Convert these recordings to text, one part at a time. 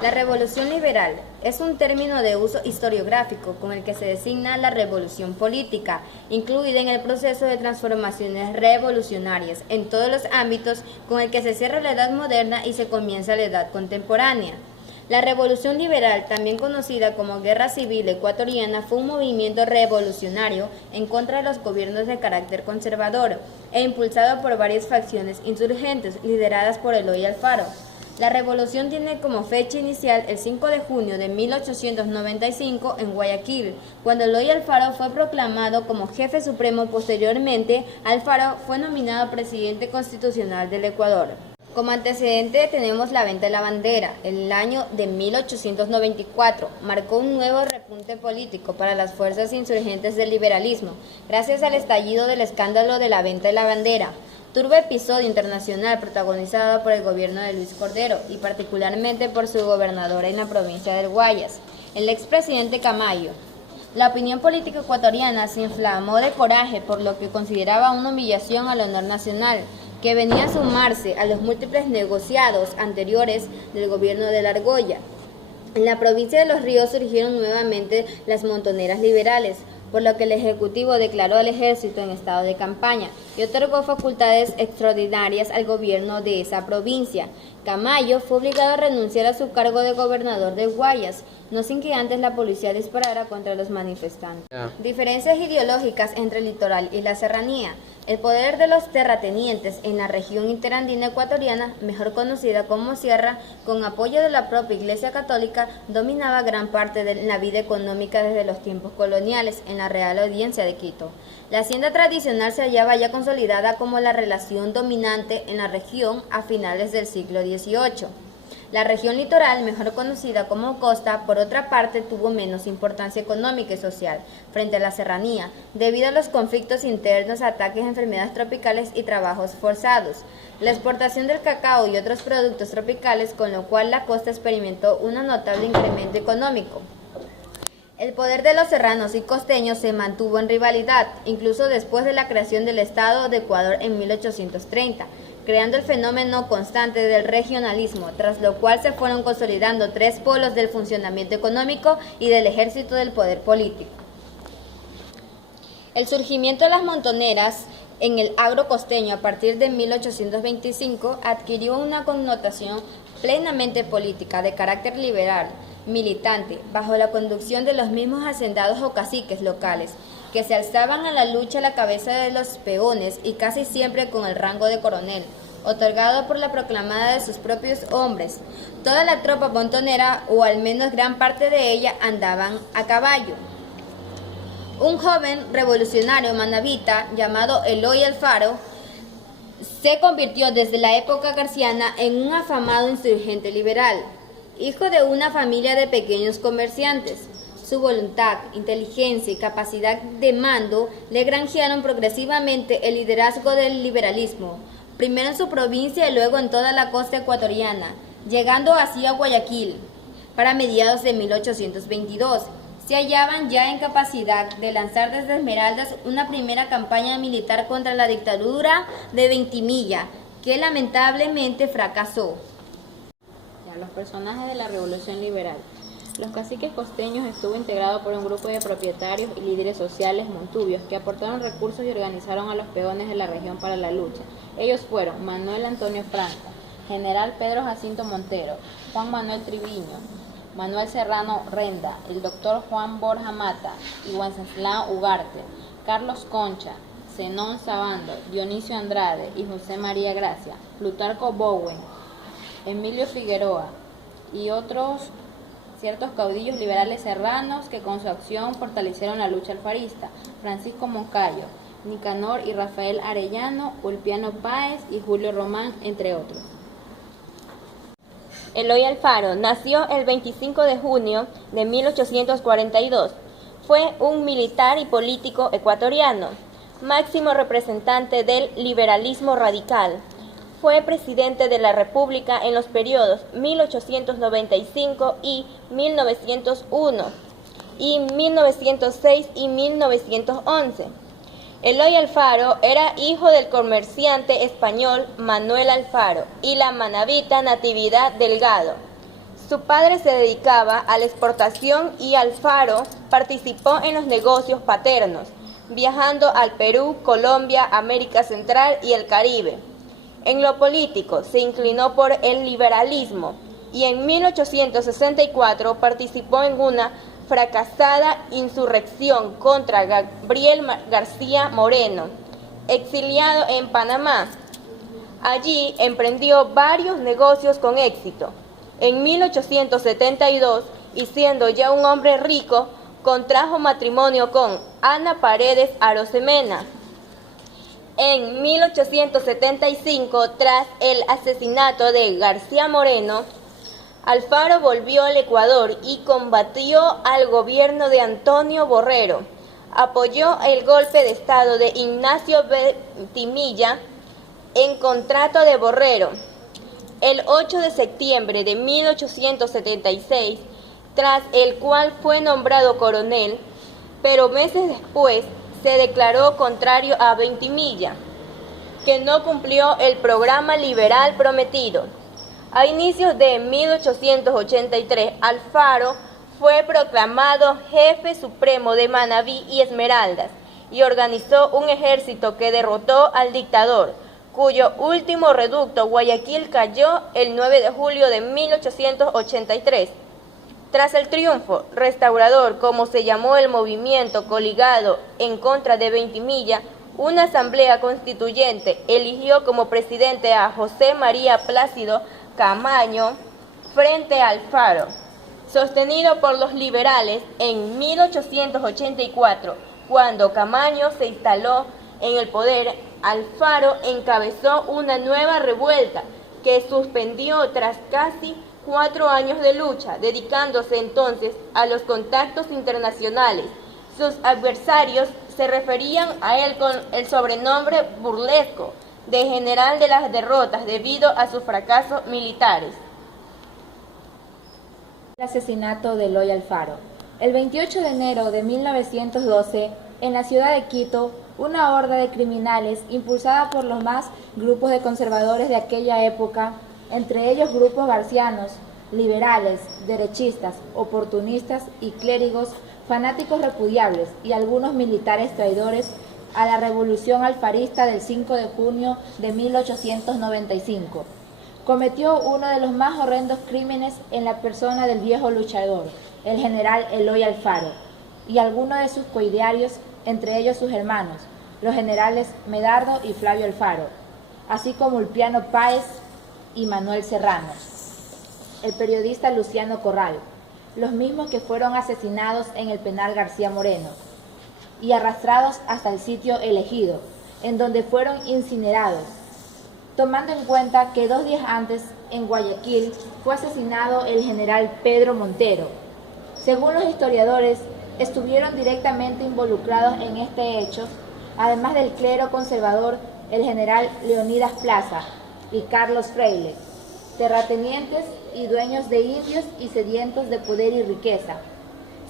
La revolución liberal es un término de uso historiográfico con el que se designa la revolución política, incluida en el proceso de transformaciones revolucionarias en todos los ámbitos con el que se cierra la Edad Moderna y se comienza la Edad Contemporánea. La Revolución Liberal, también conocida como Guerra Civil Ecuatoriana, fue un movimiento revolucionario en contra de los gobiernos de carácter conservador e impulsado por varias facciones insurgentes lideradas por Eloy Alfaro. La revolución tiene como fecha inicial el 5 de junio de 1895 en Guayaquil, cuando Eloy Alfaro fue proclamado como jefe supremo. Posteriormente, Alfaro fue nominado presidente constitucional del Ecuador. Como antecedente tenemos la venta de la bandera. El año de 1894 marcó un nuevo repunte político para las fuerzas insurgentes del liberalismo, gracias al estallido del escándalo de la venta de la bandera. Turbio episodio internacional protagonizado por el gobierno de Luis Cordero y particularmente por su gobernadora en la provincia del Guayas, el expresidente Camayo. La opinión política ecuatoriana se inflamó de coraje por lo que consideraba una humillación al honor nacional, que venía a sumarse a los múltiples negociados anteriores del gobierno de la Argolla. En la provincia de Los Ríos surgieron nuevamente las montoneras liberales, por lo que el Ejecutivo declaró al ejército en estado de campaña y otorgó facultades extraordinarias al gobierno de esa provincia. Camayo fue obligado a renunciar a su cargo de gobernador de Guayas, no sin que antes la policía disparara contra los manifestantes. Diferencias ideológicas entre el litoral y la serranía. El poder de los terratenientes en la región interandina ecuatoriana, mejor conocida como Sierra, con apoyo de la propia Iglesia Católica, dominaba gran parte de la vida económica desde los tiempos coloniales en la Real Audiencia de Quito. La hacienda tradicional se hallaba ya consolidada como la relación dominante en la región a finales del siglo XVIII. La región litoral, mejor conocida como costa, por otra parte, tuvo menos importancia económica y social frente a la serranía, debido a los conflictos internos, ataques a enfermedades tropicales y trabajos forzados. La exportación del cacao y otros productos tropicales, con lo cual la costa experimentó un notable incremento económico. El poder de los serranos y costeños se mantuvo en rivalidad, incluso después de la creación del Estado de Ecuador en 1830, creando el fenómeno constante del regionalismo, tras lo cual se fueron consolidando tres polos del funcionamiento económico y del ejercicio del poder político. El surgimiento de las montoneras en el agro costeño a partir de 1825 adquirió una connotación plenamente política de carácter liberal, militante, bajo la conducción de los mismos hacendados o caciques locales, que se alzaban a la lucha a la cabeza de los peones y casi siempre con el rango de coronel, otorgado por la proclamada de sus propios hombres. Toda la tropa montonera, o al menos gran parte de ella, andaban a caballo. Un joven revolucionario manabita llamado Eloy Alfaro se convirtió desde la época garciana en un afamado insurgente liberal, hijo de una familia de pequeños comerciantes. Su voluntad, inteligencia y capacidad de mando le granjearon progresivamente el liderazgo del liberalismo, primero en su provincia y luego en toda la costa ecuatoriana, llegando así a Guayaquil. Para mediados de 1822, se hallaban ya en capacidad de lanzar desde Esmeraldas una primera campaña militar contra la dictadura de Ventimilla, que lamentablemente fracasó. Los personajes de la Revolución Liberal. Los caciques costeños estuvo integrado por un grupo de propietarios y líderes sociales montubios que aportaron recursos y organizaron a los peones de la región para la lucha. Ellos fueron Manuel Antonio Franca, General Pedro Jacinto Montero, Juan Manuel Triviño, Manuel Serrano Renda, el doctor Juan Borja Mata y Wenceslao Ugarte, Carlos Concha, Zenón Sabando, Dionisio Andrade y José María Gracia, Plutarco Bowen, Emilio Figueroa y otros ciertos caudillos liberales serranos que con su acción fortalecieron la lucha alfarista, Francisco Moncayo, Nicanor y Rafael Arellano, Ulpiano Páez y Julio Román, entre otros. Eloy Alfaro nació el 25 de junio de 1842. Fue un militar y político ecuatoriano, máximo representante del liberalismo radical. Fue presidente de la República en los periodos 1895 y 1901 y 1906 y 1911. Eloy Alfaro era hijo del comerciante español Manuel Alfaro y la manabita Natividad Delgado. Su padre se dedicaba a la exportación y Alfaro participó en los negocios paternos, viajando al Perú, Colombia, América Central y el Caribe. En lo político se inclinó por el liberalismo y en 1864 participó en una fracasada insurrección contra Gabriel García Moreno, exiliado en Panamá. Allí emprendió varios negocios con éxito. En 1872, y siendo ya un hombre rico, contrajo matrimonio con Ana Paredes Arosemena. En 1875, tras el asesinato de García Moreno, Alfaro volvió al Ecuador y combatió al gobierno de Antonio Borrero. Apoyó el golpe de Estado de Ignacio Ventimilla en contrato de Borrero. El 8 de septiembre de 1876, tras el cual fue nombrado coronel, pero meses después se declaró contrario a Ventimilla, que no cumplió el programa liberal prometido. A inicios de 1883, Alfaro fue proclamado jefe supremo de Manabí y Esmeraldas y organizó un ejército que derrotó al dictador, cuyo último reducto, Guayaquil, cayó el 9 de julio de 1883. Tras el triunfo restaurador, como se llamó el movimiento coligado en contra de Ventimilla, una asamblea constituyente eligió como presidente a José María Plácido Camaño frente a Alfaro. Sostenido por los liberales, en 1884, cuando Camaño se instaló en el poder, Alfaro encabezó una nueva revuelta que suspendió tras casi 4 años de lucha, dedicándose entonces a los contactos internacionales. Sus adversarios se referían a él con el sobrenombre burlesco de general de las derrotas debido a sus fracasos militares. El asesinato de Eloy Alfaro. El 28 de enero de 1912, en la ciudad de Quito, una horda de criminales, impulsada por los más grupos de conservadores de aquella época, entre ellos grupos garcianos, liberales, derechistas, oportunistas y clérigos, fanáticos repudiables y algunos militares traidores a la revolución alfarista del 5 de junio de 1895. Cometió uno de los más horrendos crímenes en la persona del viejo luchador, el general Eloy Alfaro, y algunos de sus coidearios, entre ellos sus hermanos, los generales Medardo y Flavio Alfaro, así como Ulpiano Páez y Manuel Serrano, el periodista Luciano Corral, los mismos que fueron asesinados en el penal García Moreno y arrastrados hasta el sitio elegido, en donde fueron incinerados, tomando en cuenta que 2 días antes, en Guayaquil, fue asesinado el general Pedro Montero. Según los historiadores, estuvieron directamente involucrados en este hecho, además del clero conservador, el general Leonidas Plaza y Carlos Freire, terratenientes y dueños de indios y sedientos de poder y riqueza.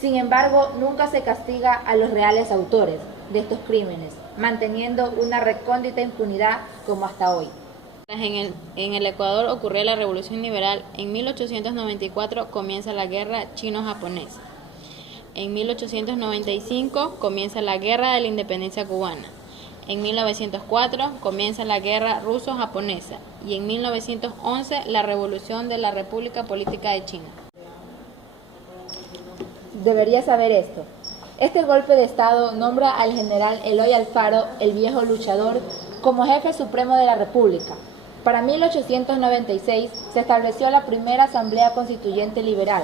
Sin embargo, nunca se castiga a los reales autores de estos crímenes, manteniendo una recóndita impunidad como hasta hoy. En el Ecuador ocurrió la Revolución Liberal. En 1894 comienza la Guerra Chino-Japonesa. En 1895 comienza la Guerra de la Independencia Cubana. En 1904 comienza la Guerra Ruso-Japonesa y en 1911 la Revolución de la República Política de China. Debería saber esto. Este golpe de Estado nombra al general Eloy Alfaro, el viejo luchador, como jefe supremo de la República. Para 1896 se estableció la primera Asamblea Constituyente Liberal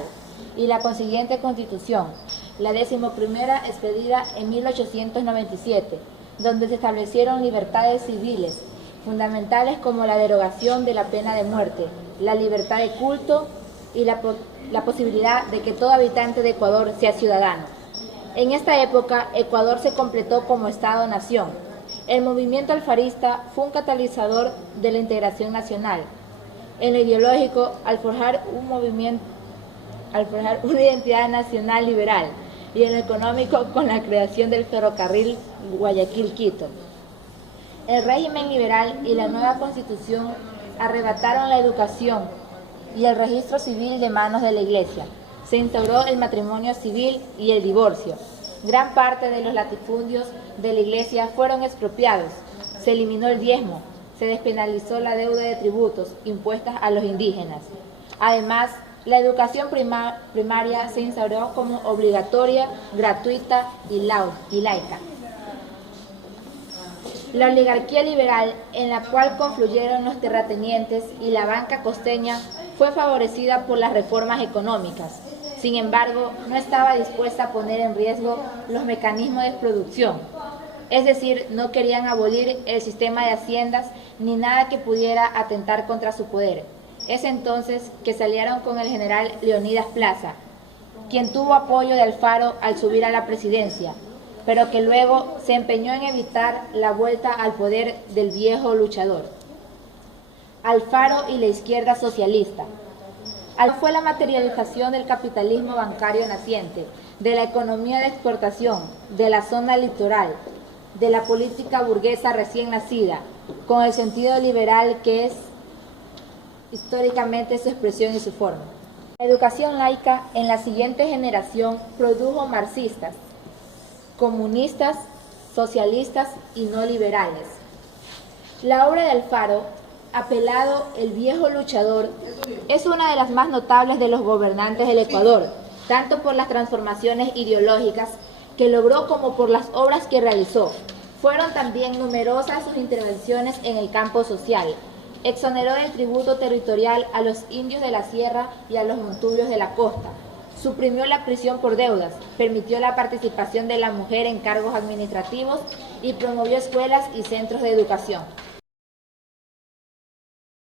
y la consiguiente Constitución, la 11ª expedida en 1897, donde se establecieron libertades civiles fundamentales como la derogación de la pena de muerte, la libertad de culto y la posibilidad de que todo habitante de Ecuador sea ciudadano. En esta época, Ecuador se completó como Estado-nación. El movimiento alfarista fue un catalizador de la integración nacional. En lo ideológico, al forjar una identidad nacional liberal, y en lo económico con la creación del ferrocarril Guayaquil-Quito. El régimen liberal y la nueva constitución arrebataron la educación, y el registro civil de manos de la Iglesia. Se instauró el matrimonio civil y el divorcio. Gran parte de los latifundios de la Iglesia fueron expropiados. Se eliminó el diezmo. Se despenalizó la deuda de tributos impuestas a los indígenas. Además, la educación primaria se instauró como obligatoria, gratuita y laica. La oligarquía liberal, en la cual confluyeron los terratenientes y la banca costeña, fue favorecida por las reformas económicas. Sin embargo, no estaba dispuesta a poner en riesgo los mecanismos de producción. Es decir, no querían abolir el sistema de haciendas ni nada que pudiera atentar contra su poder. Es entonces que se aliaron con el general Leonidas Plaza, quien tuvo apoyo de Alfaro al subir a la presidencia, pero que luego se empeñó en evitar la vuelta al poder del viejo luchador. Alfaro y la izquierda socialista. Fue la materialización del capitalismo bancario naciente, de la economía de exportación, de la zona litoral, de la política burguesa recién nacida, con el sentido liberal que es históricamente su expresión y su forma. La educación laica en la siguiente generación produjo marxistas, comunistas, socialistas y no liberales. La obra de Alfaro, apelado El viejo luchador, es una de las más notables de los gobernantes del Ecuador, tanto por las transformaciones ideológicas que logró como por las obras que realizó. Fueron también numerosas sus intervenciones en el campo social. Exoneró del tributo territorial a los indios de la sierra y a los montubios de la costa. Suprimió la prisión por deudas, permitió la participación de la mujer en cargos administrativos y promovió escuelas y centros de educación.